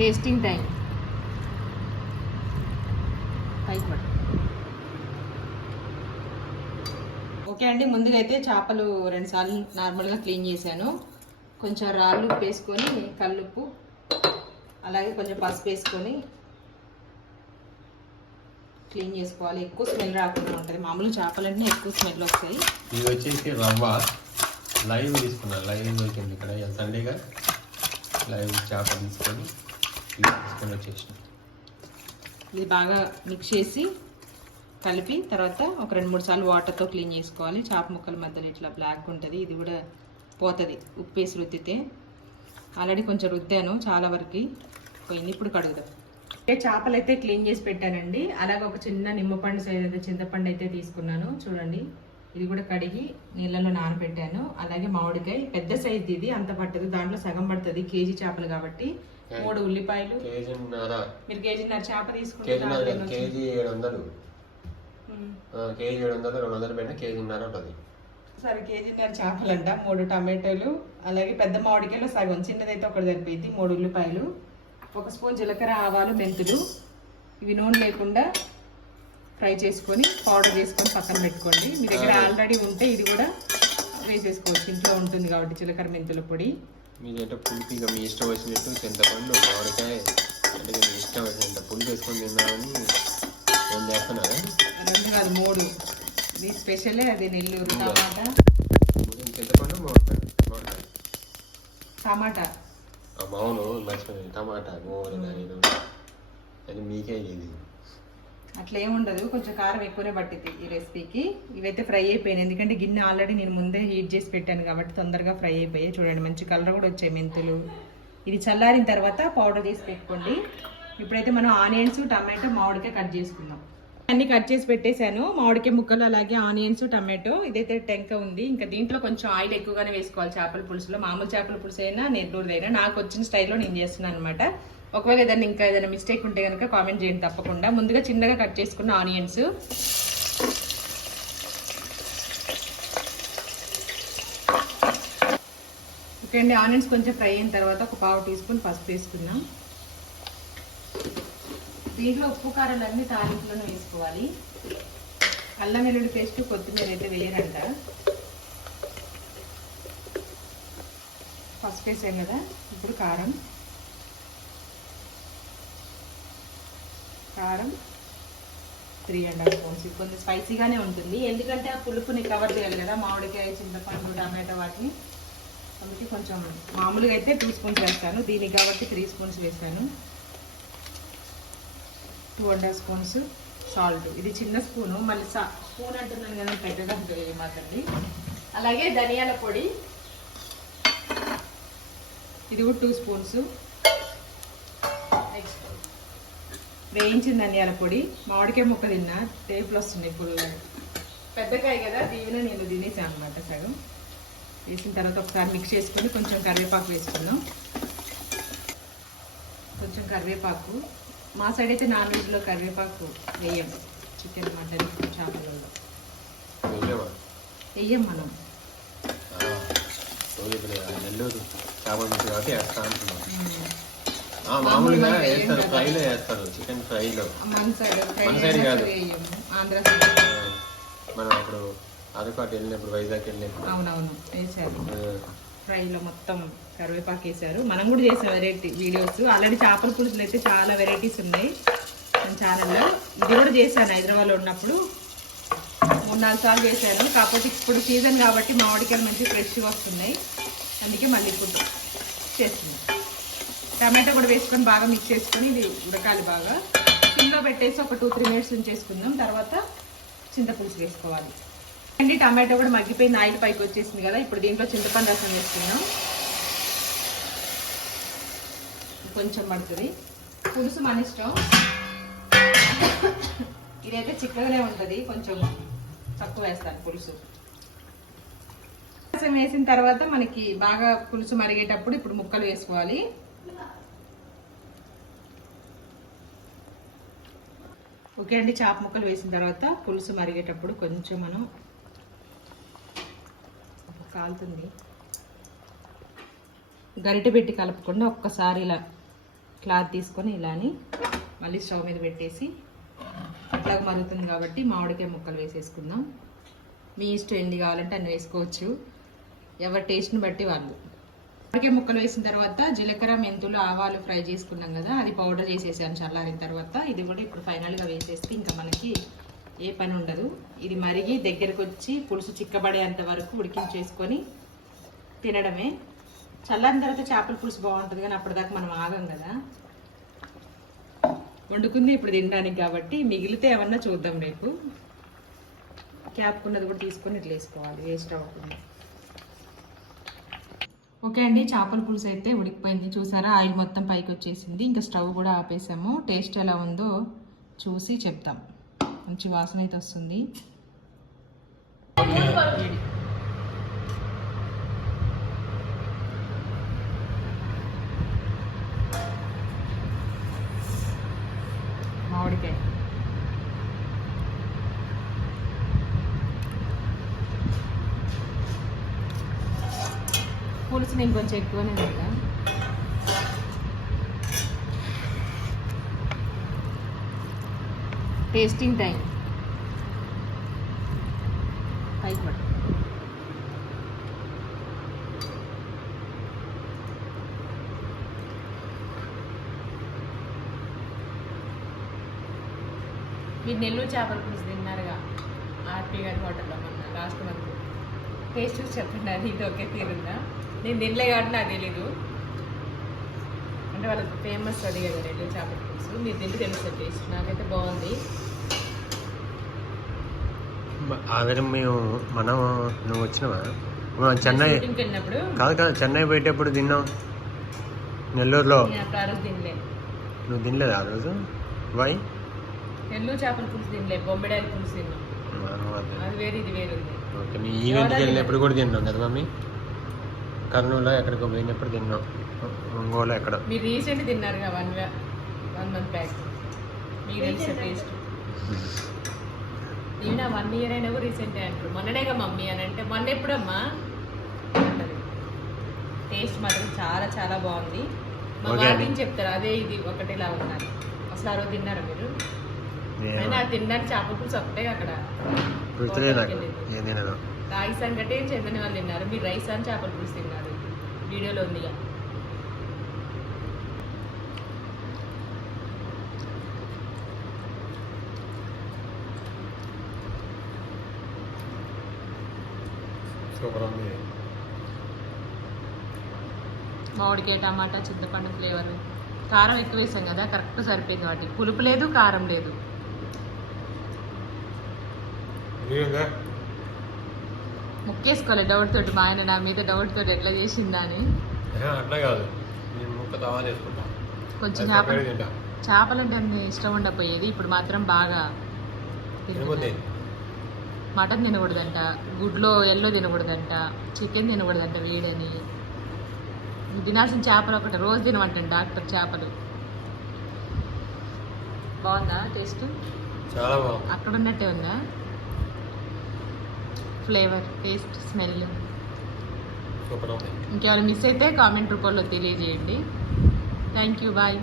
Tasting time. Okay అండి ముందుగా అయితే చేపలు రెండుసార్లు నార్మల్గా క్లీన్ చేశాను. కొంచెం రాళ్ళు ఉప్పు వేసుకొని కల్లుప్పు అలాగే కొంచెం పసుపు వేసుకొని క్లీన్ చేసుకోవాలి. ఎక్కువ స్మెల్ రాకుండా ఉంటుంది. మామూలు చేపలన్నీ ఎక్కువ స్మెల్ వస్తాయి. ఇది వచ్చేసి రవ్వ. లైవ్ తీసుకున్నా లైవ్ దొరికింది ఇక్కడ. సండేగా లైవ్ చేప తీసుకొని ఇది తీసుకొని వచ్చేసిన ఇది బాగా మిక్స్ చేసి కలిపి తర్వాత ఒక రెండు మూడు సార్లు వాటర్తో క్లీన్ చేసుకోవాలి. చేప ముక్కల మధ్యలో ఇట్లా బ్లాక్ ఉంటుంది ఇది కూడా పోతుంది. ఉప్పు వేసి రుద్దితే ఆల్రెడీ కొంచెం రుద్దాను చాలా వరకు పోయింది. ఇప్పుడు కడుగుదాం. అంటే చేపలు అయితే క్లీన్ చేసి పెట్టానండి. అలాగే ఒక చిన్న నిమ్మపండు సైజ్ అయితే చింతపండు అయితే తీసుకున్నాను. చూడండి. ఇది కూడా కడిగి నీళ్ళలో నానబెట్టాను. అలాగే మామిడికాయ పెద్ద సైజ్ ఇది అంత పట్టదు. దాంట్లో సగం పడుతుంది. కేజీ చేపలు కాబట్టి మూడు ఉల్లిపాయలు. మీరు కేజీన్నర చేప తీసుకుంటే కేజీన్నర దాంట్లో కాదు, ఎన్ని కేజీ ఏడు వందలు కేజీ ఏడు వందలు రెండు వందలు పైన కేజీన్నర ఉంటుంది. సరే కేజీన్నర చేపలంట. మూడు టమాటోలు అలాగే పెద్ద మామిడికాయలు సగం చిన్నదైతే ఒకటి సరిపోయింది. మూడు ఉల్లిపాయలు ఒక స్పూన్ జీలకర్ర ఆవాలు మెంతులు. ఇవి నూనె లేకుండా ఫ్రై చేసుకొని పౌడర్ చేసుకొని పక్కన పెట్టుకోండి. మీ దగ్గర ఆల్రెడీ ఉంటే ఇది కూడా వేసేసుకోవచ్చు ఇంట్లో ఉంటుంది కాబట్టి జీలకర్ర మెంతుల పొడి. మీదంటే పులిపిగా మీ ఇష్టం వచ్చినట్టు చింతపండు మామిడికాయ అంటే మీ ఇష్టం వచ్చినంత పులుపు వేసుకొని తిన్నామని ఏం చేస్తున్నారా? రెండు కాదు మూడు. ఇది స్పెషలే అది నెల్లూరు టమాటా. చింతపండు మామిడికాయ మామిడికాయ. టమాటా. అవును మర్చిపోయింది టమాటా గోరు అది మీకే ఇది. అట్లా ఉండదు. కొంచెం కారం ఎక్కువనే పట్టింది ఈ రెసిపీకి. ఇవైతే ఫ్రై అయిపోయినాయి. ఎందుకంటే గిన్నె ఆల్రెడీ నేను ముందే హీట్ చేసి పెట్టాను కాబట్టి తొందరగా ఫ్రై అయిపోయాయి. చూడండి మంచి కలర్ కూడా వచ్చాయి మెంతులు. ఇది చల్లారిన తర్వాత పౌడర్ చేసి పెట్టుకోండి. ఇప్పుడైతే మనం ఆనియన్స్ టమాటో మామిడికాయ కట్ చేసుకుందాం. అన్ని కట్ చేసి పెట్టేశాను. మామిడికాయ ముక్కలు అలాగే ఆనియన్స్ టమాటో ఇదైతే టెంక ఉంది. ఇంకా దీంట్లో కొంచెం ఆయిల్ ఎక్కువగానే వేసుకోవాలి. చేపల పులుసులో మామూలు చేపల పులుసు అయినా నెల్లూరుదైనా. నాకు వచ్చిన స్టైల్లో నేను చేస్తున్నాను అనమాట ఒకవేళ ఏదైనా ఇంకా ఏదైనా మిస్టేక్ ఉంటే కనుక కామెంట్ చేయండి తప్పకుండా. ముందుగా చిన్నగా కట్ చేసుకున్న ఆనియన్స్ ఓకే అండి ఆనియన్స్ కొంచెం ఫ్రై అయిన తర్వాత ఒక పావు టీ స్పూన్ పసుపు వేసుకుందాం. దీంట్లో ఉప్పు కారాలు అన్ని తాలింపులను వేసుకోవాలి. అల్లం వెల్లుల్లి పేస్ట్ కొత్తిమీర అయితే వేయరంట. పసుపు వేసాం కదా ఇప్పుడు కారం. కారం త్రీ అండ్ హాఫ్ స్పూన్స్ ఇది కొంచెం స్పైసీగానే ఉంటుంది. ఎందుకంటే ఆ పులుపుని కవర్ చేయాలి కదా మామిడికాయ చింతపండు టమాటో వాటిని. కాబట్టి కొంచెం మామూలుగా అయితే టూ స్పూన్స్ వేస్తాను. దీనికి కాబట్టి త్రీ స్పూన్స్ వేస్తాను. Two and half spoons salt ఇది చిన్న స్పూను. మళ్ళీ సా స్పూన్ అంటున్నాను కదా పెద్దగా మాత్రండి అలాగే ధనియాల పొడి. ఇది కూడా టూ స్పూన్స్ వేయించిన ధనియాల పొడి మామిడికాయ ముక్క తిన్నా టేపులు వస్తున్నాయి పుల్ల పెద్దకాయ కదా దీవెన నేను తినేసాను అనమాట సగం. వేసిన తర్వాత ఒకసారి మిక్స్ చేసుకొని కొంచెం కరివేపాకు వేసుకుందాం. కొంచెం కరివేపాకు. మా సైడ్ అయితే నాన్ వెజ్లో కరివేపాకు వేయం. చికెన్ మటన్ చేపలలో వేయం మనం. నెల్లూరు చేపల కాబట్టి మామూలుగా వేస్తారు ఫ్రైలో వేస్తారు చికెన్ ఫ్రైలో. మన సైడ్ కాదు. ఆంధ్ర మనం అప్పుడు అరకాటు వెళ్ళినప్పుడు వైజాగ్ వెళ్ళినప్పుడు. అవునవును వేసారు ఫ్రైలో మొత్తం కరివేపాకు వేసారు మనం కూడా చేసాం వెరైటీ వీడియోస్ ఆల్రెడీ చేపల పులుసులు అయితే చాలా వెరైటీస్ ఉన్నాయి. మన ఛానల్లో ఇది కూడా చేశాను హైదరాబాద్లో ఉన్నప్పుడు. మూడు నాలుగు సార్లు చేశాను. కాకపోతే ఇప్పుడు సీజన్ కాబట్టి మామిడికాయలు మంచి ఫ్రెష్గా వస్తున్నాయి. అందుకే మళ్ళీ ఇప్పుడు చేస్తున్నాం టమాటో కూడా వేసుకొని బాగా మిక్స్ చేసుకొని ఇది ఉడకాలి బాగా. సిమ్లో పెట్టేసి ఒక టూ త్రీ మినిట్స్ ఉంచేసుకుందాం. తర్వాత చింతపులుసు వేసుకోవాలి. అండి టమాటో కూడా మగ్గిపోయింది. ఆయిల్ పైకి వచ్చేసింది కదా. ఇప్పుడు దీంట్లో చింతపండు రసం వేసుకుందాం. కొంచెం పడుతుంది పులుసు మన ఇష్టం. ఇదైతే చిక్కగానే ఉంటుంది. కొంచెం తక్కువ వేస్తాను పులుసు. రసం వేసిన తర్వాత మనకి బాగా పులుసు మరిగేటప్పుడు ఇప్పుడు ముక్కలు వేసుకోవాలి. ఓకే అండి చాప ముక్కలు వేసిన తర్వాత పులుసు మరిగేటప్పుడు కొంచెం మనం కాలుతుంది. గరిటె పెట్టి కలపకుండా ఒక్కసారి ఇలా క్లాత్ తీసుకొని ఇలా అని మళ్ళీ స్టవ్ మీద పెట్టేసి అట్లా మరుగుతుంది కాబట్టి మామిడికాయ ముక్కలు వేసేసుకుందాం. మీ ఇష్టం ఎన్ని కావాలంటే అన్ని వేసుకోవచ్చు. ఎవరి టేస్ట్ని బట్టి వాళ్ళు. మామిడికాయ ముక్కలు వేసిన తర్వాత జీలకర్ర మెంతులు ఆవాలు ఫ్రై చేసుకున్నాం కదా అది పౌడర్ చేసేసాను చల్లారిన తర్వాత. ఇది కూడా ఇప్పుడు ఫైనల్గా వేసేస్తే ఇంకా మనకి ఏ పని ఉండదు. ఇది మరిగి దగ్గరకు వచ్చి పులుసు చిక్కబడేంత వరకు ఉడికించేసుకొని తినడమే. చల్లారిన తర్వాత చేపల పులుసు బాగుంటుంది కానీ అప్పటిదాకా మనం ఆగం కదా. వండుకుంది ఇప్పుడు తినడానికి కాబట్టి మిగిలితే ఏమన్నా చూద్దాం రేపు. క్యాప్కున్నది కూడా తీసుకొని ఇట్లా వేసుకోవాలి వేస్ట్ అవ్వకుండా. ఓకే అండి చేపల పులుసు అయితే ఉడికిపోయింది. చూసారా ఆయిల్ మొత్తం పైకి వచ్చేసింది. ఇంకా స్టవ్ కూడా ఆపేసాము. టేస్ట్ ఎలా ఉందో చూసి చెప్తాం. మంచి వాసన అయితే వస్తుంది. మామిడికాయ పులుసు నేను కొంచెం ఎక్కువనే తింటా. టేస్టింగ్ టైం పైకి పట్టు మీరు నెల్లూరు చేపల పులుసు తిన్నారుగా? ఆర్పీ గారి హోటల్లో మొన్న లాస్ట్ మంత్. టేస్ట్ చూసి చెప్పండి అది ఇది ఒకే తీరుందా? నేను తినలే కాబట్టి నాకు తెలీదు. అంటే వాళ్ళకి ఫేమస్ అది కదా నెల్లూరు చేపల పులుసు. మీరు తింటే తెలుస్తుంది టేస్ట్. నాకైతే బాగుంది. ఆల్రెడీ మేము మనం నువ్వు వచ్చినావా? మనం చెన్నై కాదు కాదు చెన్నై పోయేటప్పుడు తిన్నాం. నెల్లూరులో. నువ్వు తినలేదు ఆ రోజు? వై నెల్లూరు చేపల పులుసు తినలే బొమ్మిడాయల పులుసు తిన్నాం. అది. వేరు ఇది వేరు. ఉంది ఓకే మీ ఈవెంట్కి వెళ్ళినప్పుడు కూడా తిన్నాం కదా మమ్మీ? కర్నూలులో ఎక్కడికో పోయినప్పుడు తిన్నాం. ఒంగోలు ఎక్కడ. మీరు రీసెంట్ తిన్నారుగా వన్ వన్ మంత్ బ్యాక్. మీకు తెలిసే టేస్ట్. ఈయన వన్ ఇయర్ అయినా కూడా రీసెంట్ అంటారు. మొన్ననేగా మమ్మీ అని అంటే మొన్న ఎప్పుడమ్మా? టేస్ట్ మాత్రం చాలా చాలా బాగుంది. మా. వాడిని చెప్తారు? అదే ఇది ఒకటిలా ఉన్నారు అసలు ఆ రోజు తిన్నారా మీరు? నేను తినడానికి చేపల పులుసు ఒకటే అక్కడ. గుర్తులేదు రాగి సంగటే చెందని వాళ్ళు తిన్నారు? మీరు రైస్ అని చేపల పులుసు తిన్నారు. వీడియోలో ఉంది. మామిడికాయ టమాటా చింతపండు ఫ్లేవర్ కారం ఎక్కువ వేసాం కదా కరెక్ట్ సరిపోయింది వాటికి. పులుపు లేదు కారం లేదు. ముక్కేసుకోవాలి డౌట్ తోటి మా ఆయన నా మీద డౌట్ తోటి ఎట్లా చేసిందా అని అట్లా కాదు. కొంచెం చేపలు separate తింటా. చేపలు అంటే అన్ని ఇష్టం ఉండకపోయేది ఇప్పుడు మాత్రం బాగా మటన్ తినకూడదంట గుడ్లో ఎల్లో తినకూడదంట చికెన్ తినకూడదంట వేడని. తినాల్సిన చేపలు ఒకటి రోజు తినమంటాను డాక్టర్ చేపలు. బాగుందా టేస్ట్? చాలా బాగుంది. అక్కడ ఉన్నట్టే ఉందా? Flavour taste smell. ఇంకెవరు మిస్ అయితే కామెంట్ రూపంలో తెలియజేయండి. Thank you bye.